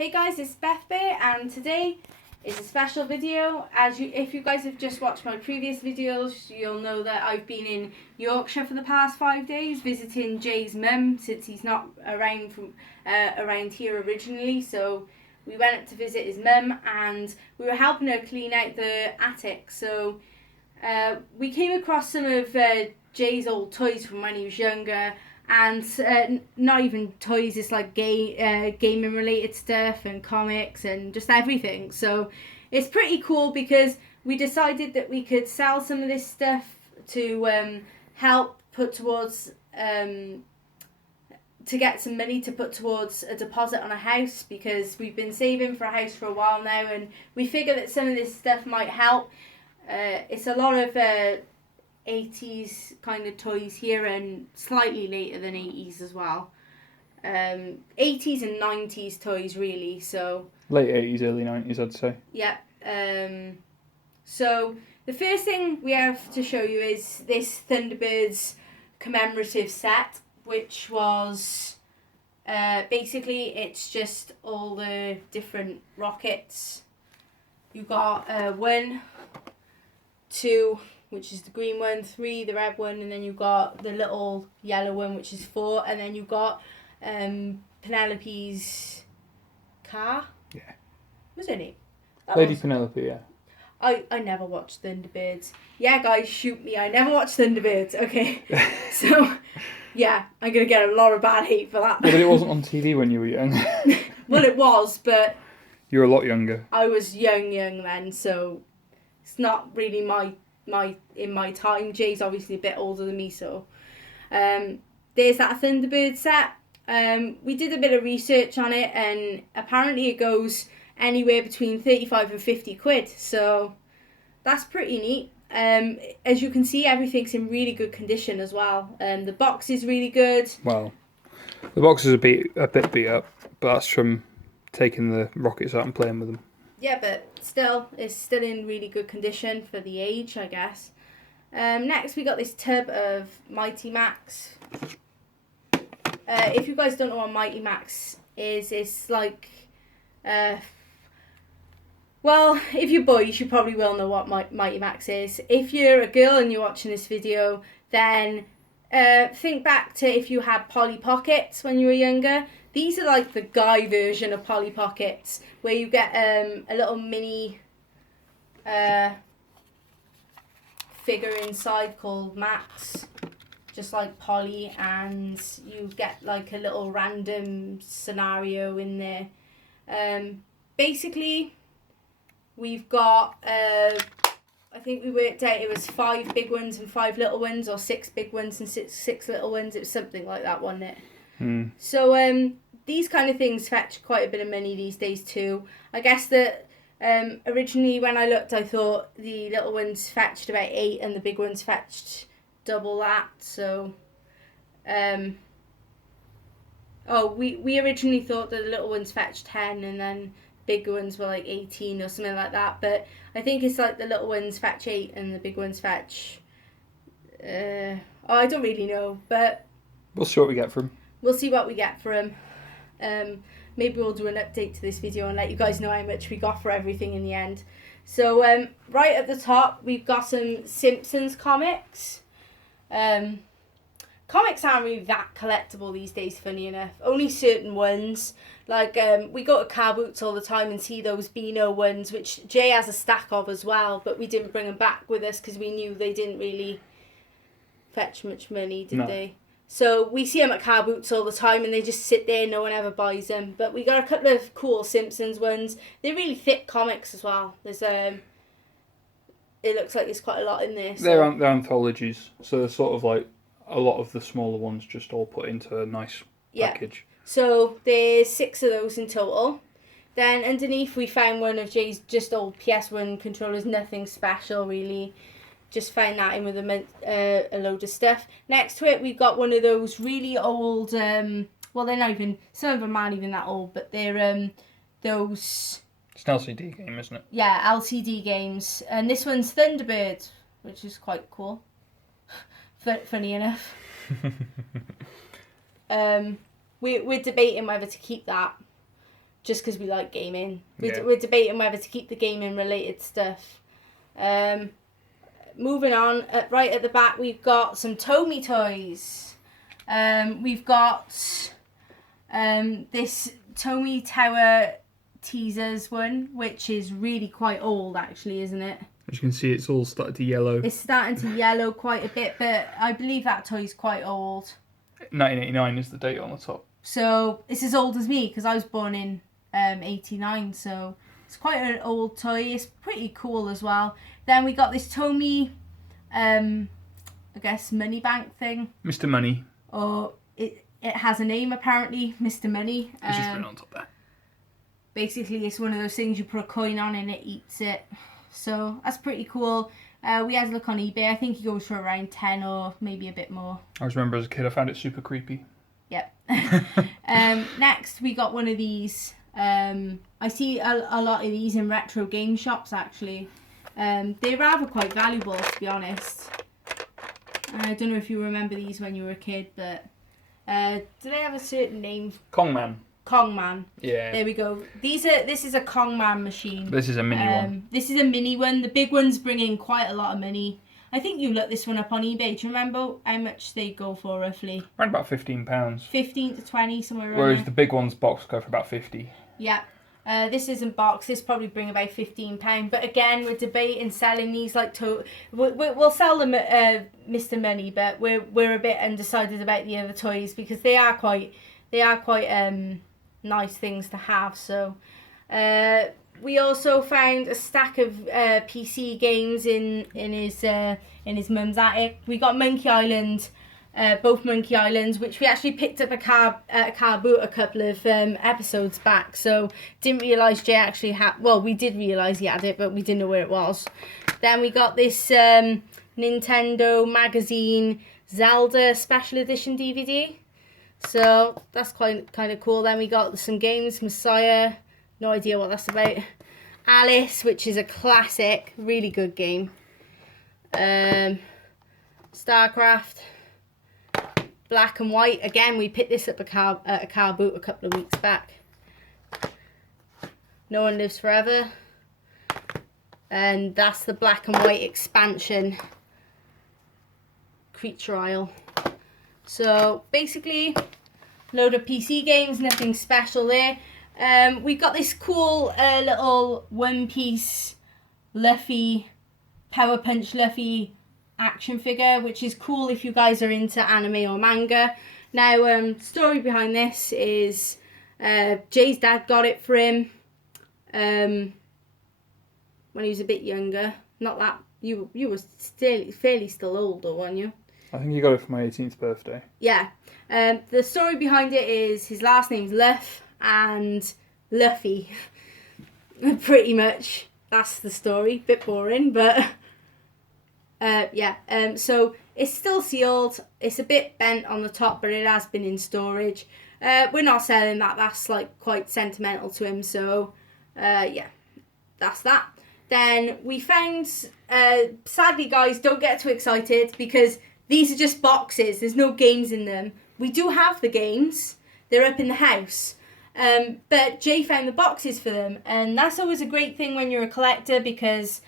Hey guys, it's Beth Bear, and today is a special video. If you guys have just watched my previous videos, you'll know that I've been in Yorkshire for the past 5 days visiting Jay's mum, since he's not around here originally. So we went up to visit his mum, and we were helping her clean out the attic. So we came across some of Jay's old toys from when he was younger. And not even toys, it's like gaming related stuff and comics and just everything. So it's pretty cool because we decided that we could sell some of this stuff to help put towards to get some money to put towards a deposit on a house, because we've been saving for a house for a while now, and we figure that some of this stuff might help. It's a lot of 80's kind of toys here, and slightly later than 80's as well. 80's and 90's toys really, so late 80's, early 90's I'd say. Yeah. So the first thing we have to show you is this Thunderbirds commemorative set, which was basically it's just all the different rockets. You got 1, 2, which is the green one, 3, the red one, and then you've got the little yellow one, which is 4, and then you've got Penelope's car. Yeah. Was her name? Lady Penelope, yeah. I never watched Thunderbirds. Yeah, guys, shoot me. I never watched Thunderbirds. Okay. So, yeah, I'm going to get a lot of bad hate for that. Yeah, but it wasn't on TV when you were young. Well, it was, but You were a lot younger. I was young then, so it's not really in my time. Jay's obviously a bit older than me, so there's that Thunderbird set. We did a bit of research on it, and apparently it goes anywhere between 35 and 50 quid, so that's pretty neat. As you can see, everything's in really good condition as well. The box is really good. Well, the box is a bit beat up, but that's from taking the rockets out and playing with them. Yeah, but still, it's still in really good condition for the age, I guess. Next, we got this tub of Mighty Max. If you guys don't know what Mighty Max is, it's like... well, if you're boys, you probably will know what Mighty Max is. If you're a girl and you're watching this video, then think back to if you had Polly Pockets when you were younger. These are like the guy version of Polly Pockets, where you get a little mini figure inside called Max, just like Polly, and you get like a little random scenario in there. Basically, we've got, I think we worked out it was 5 big ones and 5 little ones, or 6 big ones and six little ones. It was something like that, wasn't it? So these kind of things fetch quite a bit of money these days too. I guess that originally when I looked, I thought the little ones fetched about 8 and the big ones fetched double that. So we originally thought that the little ones fetched 10 and then big ones were like 18 or something like that. But I think it's like the little ones fetch 8 and the big ones fetch I don't really know, but we'll see what we get for them. We'll see what we get for him. Maybe we'll do an update to this video and let you guys know how much we got for everything in the end. So right at the top, we've got some Simpsons comics. Comics aren't really that collectible these days, funny enough. Only certain ones. Like, we go to Car Boots all the time and see those Beano ones, which Jay has a stack of as well, but we didn't bring them back with us because we knew they didn't really fetch much money, did they? So we see them at Car Boots all the time, and they just sit there, no one ever buys them. But we got a couple of cool Simpsons ones. They're really thick comics as well. There's it looks like there's quite a lot in there. So. They're anthologies, so they're sort of like a lot of the smaller ones just all put into a nice package. So there's 6 of those in total. Then underneath we found one of Jay's just old PS1 controllers, nothing special really. Just found that in with a load of stuff. Next to it, we've got one of those really old, well, they're not even, some of them aren't even that old, but they're those... It's an LCD game, isn't it? Yeah, LCD games. And this one's Thunderbird, which is quite cool. Funny enough. We're debating whether to keep that. just because we like gaming. Yeah. We're debating whether to keep the gaming related stuff. Moving on, right at the back, we've got some Tomy toys. We've got this Tomy Tower Teasers one, which is really quite old, actually, isn't it? As you can see, it's all started to yellow. It's starting to yellow quite a bit, but I believe that toy's quite old. 1989 is the date on the top. So it's as old as me, because I was born in 89, so it's quite an old toy. It's pretty cool as well. Then we got this Tomy, I guess, money bank thing. Mr. Money. Or it has a name, apparently, Mr. Money. It's just written on top there. Basically, it's one of those things you put a coin on and it eats it. So that's pretty cool. We had a look on eBay. I think he goes for around 10 or maybe a bit more. I just remember as a kid, I found it super creepy. Yep. Next, we got one of these. I see a lot of these in retro game shops, actually. They're rather quite valuable, to be honest. I don't know if you remember these when you were a kid, but do they have a certain name? Kongman. Kongman. Yeah. There we go. This is a Kongman machine. This is a mini one. This is a mini one. The big ones bring in quite a lot of money. I think you looked this one up on eBay. Do you remember how much they go for roughly? Around about £15. 15 to 20, somewhere around Whereas there. the big ones box go for about 50. Yeah. This isn't box. This probably bring about £15. But again, we're debating selling these like we'll sell them at Mr. Money, but we're a bit undecided about the other toys because they are quite nice things to have. So we also found a stack of PC games in his mum's attic. We got Monkey Island. Both Monkey Islands, which we actually picked up at car boot a couple of episodes back, so didn't realise Jay actually had, well, we did realise he had it, but we didn't know where it was. Then we got this Nintendo Magazine Zelda Special Edition DVD, so that's kind of cool. Then we got some games, Messiah, no idea what that's about. Alice, which is a classic, really good game. StarCraft. Black and White. Again, we picked this up at a car boot a couple of weeks back. No One Lives Forever. And that's the Black and White expansion. Creature Isle. So, basically, load of PC games, nothing special there. We got this cool little one-piece Luffy, Power Punch Luffy action figure, which is cool if you guys are into anime or manga. Now, story behind this is Jay's dad got it for him when he was a bit younger. Not that you were fairly still older, weren't you? I think you got it for my 18th birthday. Yeah. The story behind it is his last name's Luff and Luffy. Pretty much. That's the story. Bit boring, but yeah, so it's still sealed. It's a bit bent on the top, but it has been in storage. We're not selling that. That's like quite sentimental to him. So, yeah, that's that. Then we found, sadly guys, don't get too excited because these are just boxes. There's no games in them. We do have the games. They're up in the house. But Jay found the boxes for them. And that's always a great thing when you're a collector because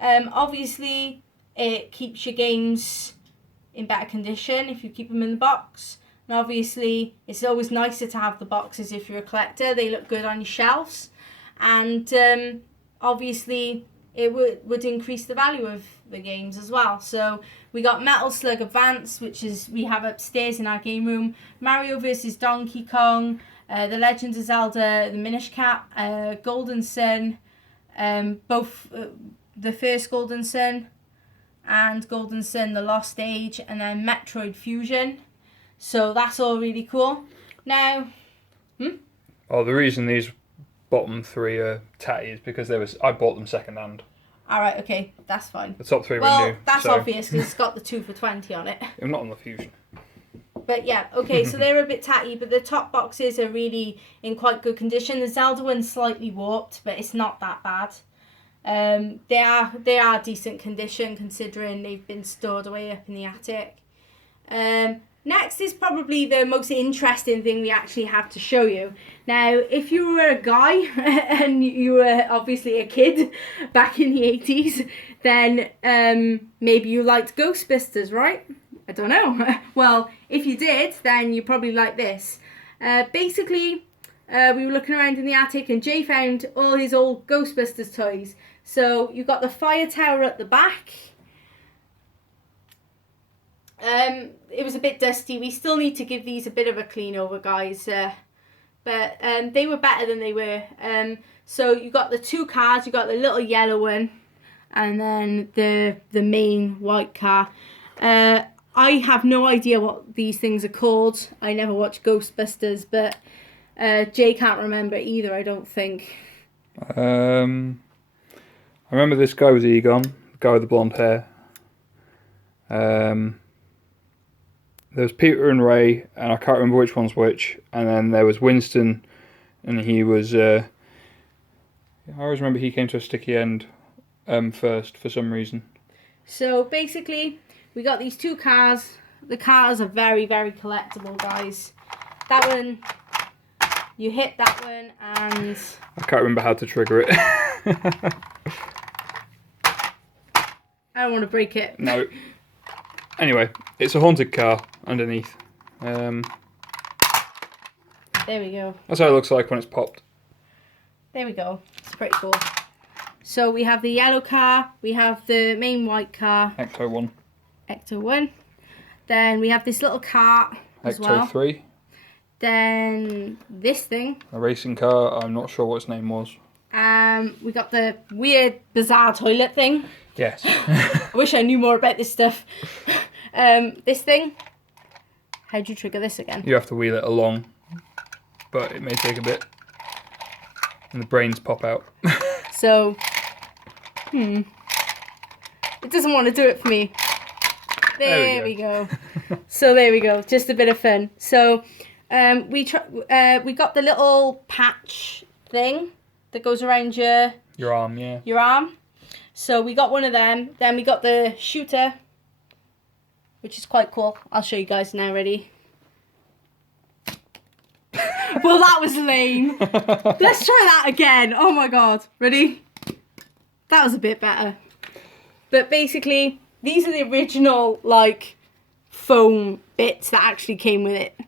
obviously it keeps your games in better condition if you keep them in the box. And obviously, it's always nicer to have the boxes if you're a collector. They look good on your shelves. And obviously, it would increase the value of the games as well. So, we got Metal Slug Advance, which is we have upstairs in our game room. Mario vs. Donkey Kong. The Legend of Zelda, the Minish Cap. Golden Sun. Both the first Golden Sun and Golden Sun, The Lost Age, and then Metroid Fusion. So that's all really cool. Now, Oh, the reason these bottom three are tatty is because I bought them second hand. Alright, okay, that's fine. The top three were Well, new. that's obvious because it's got the 2 for 20 on it. I'm not on the Fusion. But yeah, okay, so they're a bit tatty, but the top boxes are really in quite good condition. The Zelda one's slightly warped, but it's not that bad. They are decent condition considering they've been stored away up in the attic. next is probably the most interesting thing we actually have to show you. Now, if you were a guy and you were obviously a kid back in the 80s, then maybe you liked Ghostbusters, right? I don't know. Well, if you did, then you probably like this. Basically, we were looking around in the attic and Jay found all his old Ghostbusters toys. So you've got the fire tower at the back. It was a bit dusty. We still need to give these a bit of a clean over, guys. But they were better than they were. So you got the two cars. You got the little yellow one, and then the main white car. I have no idea what these things are called. I never watched Ghostbusters, but Jay can't remember either, I don't think. I remember this guy was Egon, the guy with the blonde hair. There was Peter and Ray, and I can't remember which one's which. And then there was Winston, and he was... I always remember he came to a sticky end first for some reason. So basically, we got these two cars. The cars are very, very collectible, guys. That one, you hit that one, and... I can't remember how to trigger it. I don't want to break it. No. Anyway, it's a haunted car underneath. There we go. That's how it looks like when it's popped. There we go. It's pretty cool. So we have the yellow car. We have the main white car. Ecto 1. Ecto 1. Then we have this little car as well. Ecto 3. Then this thing. A racing car. I'm not sure what its name was. We got the weird, bizarre toilet thing. Yes. I wish I knew more about this stuff. This thing. How'd you trigger this again? You have to wheel it along, but it may take a bit. And the brains pop out. So, it doesn't want to do it for me. There we go. So there we go. Just a bit of fun. So, we got the little patch thing that goes around your arm, yeah. Your arm. So we got one of them. Then we got the shooter, which is quite cool. I'll show you guys now. Ready? Well, that was lame. Let's try that again. Oh my god. Ready? That was a bit better. But basically, these are the original, like, foam bits that actually came with it.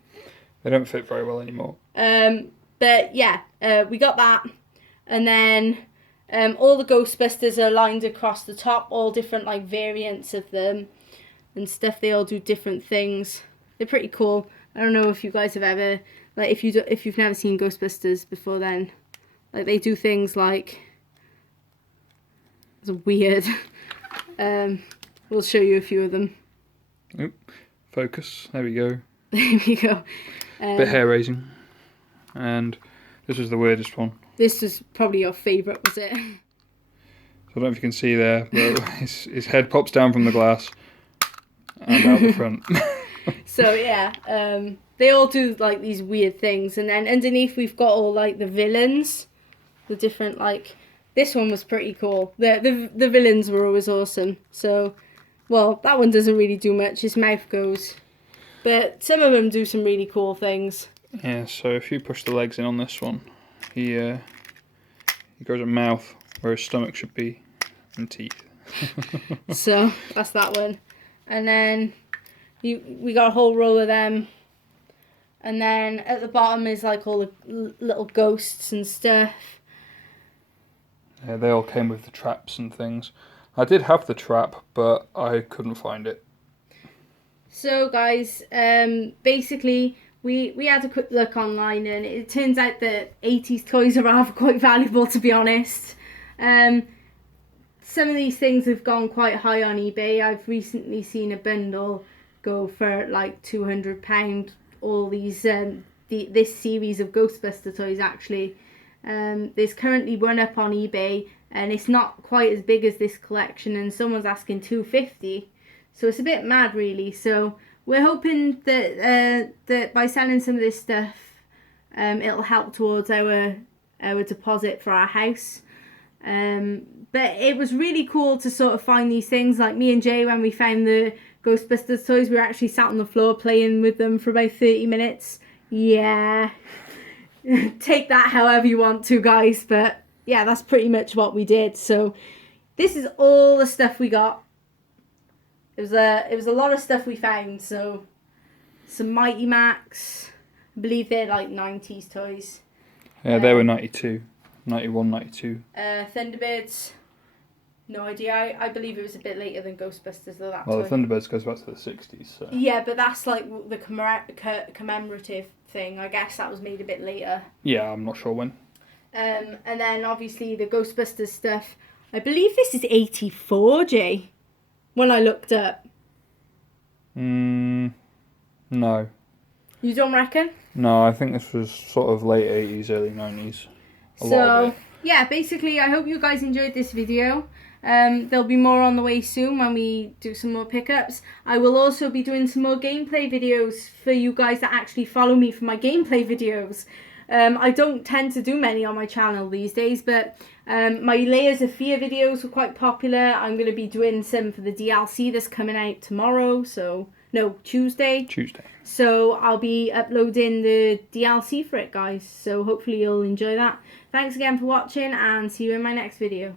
They don't fit very well anymore. But yeah, we got that. And then all the Ghostbusters are lined across the top, all different like variants of them and stuff. They all do different things. They're pretty cool. I don't know if you guys have ever, like, if you've never seen Ghostbusters before, then like they do things like, it's weird. We'll show you a few of them. Oop, focus. There we go. There we go. Bit hair raising. And this was the weirdest one. This was probably your favourite, was it? So I don't know if you can see there, but his head pops down from the glass and out the front. So yeah, they all do like these weird things, and then underneath we've got all like the villains, the different like. This one was pretty cool. The villains were always awesome. So, well, that one doesn't really do much. His mouth goes, but some of them do some really cool things. Yeah. So if you push the legs in on this one, he goes at mouth where his stomach should be, and teeth. So that's that one, and then we got a whole row of them, and then at the bottom is like all the little ghosts and stuff. Yeah, they all came with the traps and things. I did have the trap, but I couldn't find it. So guys, basically we had a quick look online, and it turns out that 80s toys are rather quite valuable, to be honest. Some of these things have gone quite high on eBay. I've recently seen a bundle go for like £200. All these this series of Ghostbuster toys actually. There's currently one up on eBay, and it's not quite as big as this collection, and someone's asking $250, so it's a bit mad really. So we're hoping that that by selling some of this stuff, it'll help towards our deposit for our house. But it was really cool to sort of find these things. Like me and Jay, when we found the Ghostbusters toys. We were actually sat on the floor playing with them for about 30 minutes. Yeah. Take that however you want to, guys. But yeah, that's pretty much what we did. So this is all the stuff we got. It was a lot of stuff we found. So some Mighty Max. I believe they're like 90's toys. Yeah, they were 92. 91, 92. Thunderbirds. No idea. I believe it was a bit later than Ghostbusters though. That Well, toy. the Thunderbirds goes back to the 60s. So. Yeah, but that's like the commemorative thing. I guess that was made a bit later. Yeah, I'm not sure when. And then obviously the Ghostbusters stuff. I believe this is 84, Jay. When I looked up. No. You don't reckon? No, I think this was sort of late 80s, early 90s. A lot of it. Yeah, basically I hope you guys enjoyed this video. There'll be more on the way soon when we do some more pickups. I will also be doing some more gameplay videos for you guys that actually follow me for my gameplay videos. I don't tend to do many on my channel these days, but my Layers of Fear videos were quite popular. I'm going to be doing some for the DLC that's coming out tomorrow, Tuesday. So I'll be uploading the DLC for it, guys. So hopefully you'll enjoy that. Thanks again for watching and see you in my next video.